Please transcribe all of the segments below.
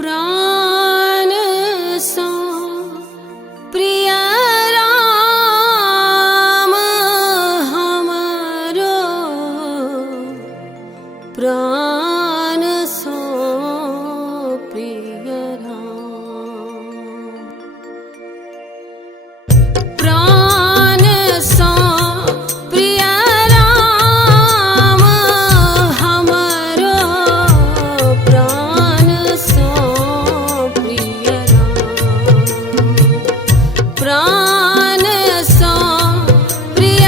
प्राण सो प्रिय राम हमरो प्राण सो प्रिय राम प्राण सो प्रिय राम हमरो प्राण सो प्रिय राम प्राण सो प्रिय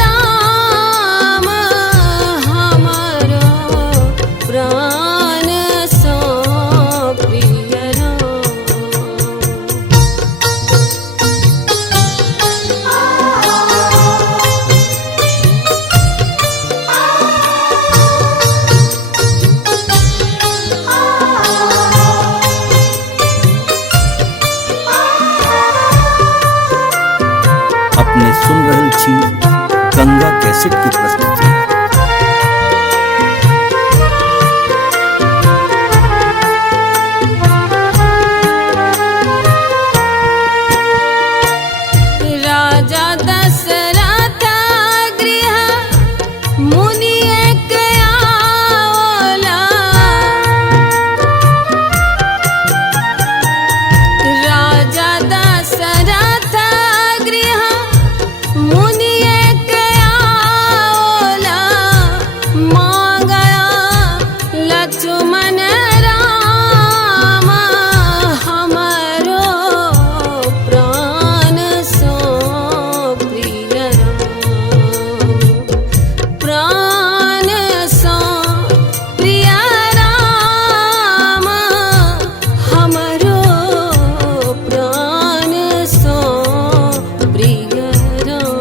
राम हमरो प्राण सो प्रिय राम अपने सुन रहल छी गंगा कैसेट की प्रस्तुति। राजा दशरथ गृह मुनि एक आवला राजा दशरथ गृह मुनि एक आवला मांगया लक्ष्मण राम हमरो प्राण सो प्रिय राम प्राण सो प्रिय राम हमरो प्राण सो प्रिय राम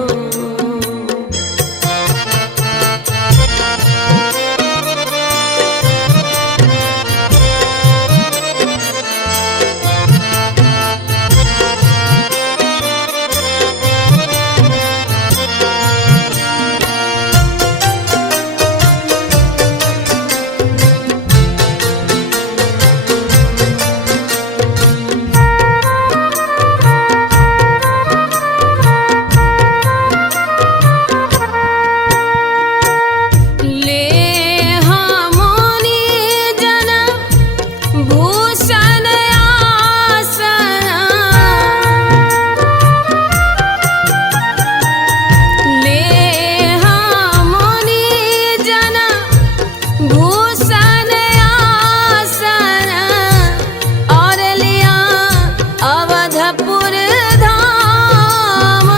ले हमोनि जन भूषण आसन ले हमोनि जन भूषण आसन और लिया अवधपुर धाम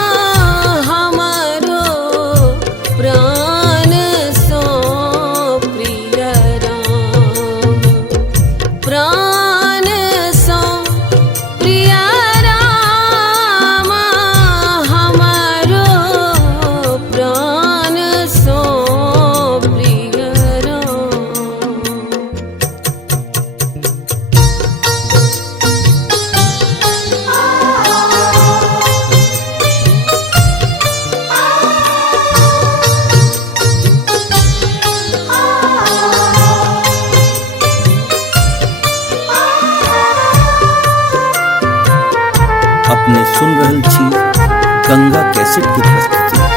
हमरो प्राण सो प्रिय राम प्राण सो प्रिय राम हमरो प्राण सो प्रिय राम अपने सुन रहल छी गंगा कैसेट की प्रस्तुति।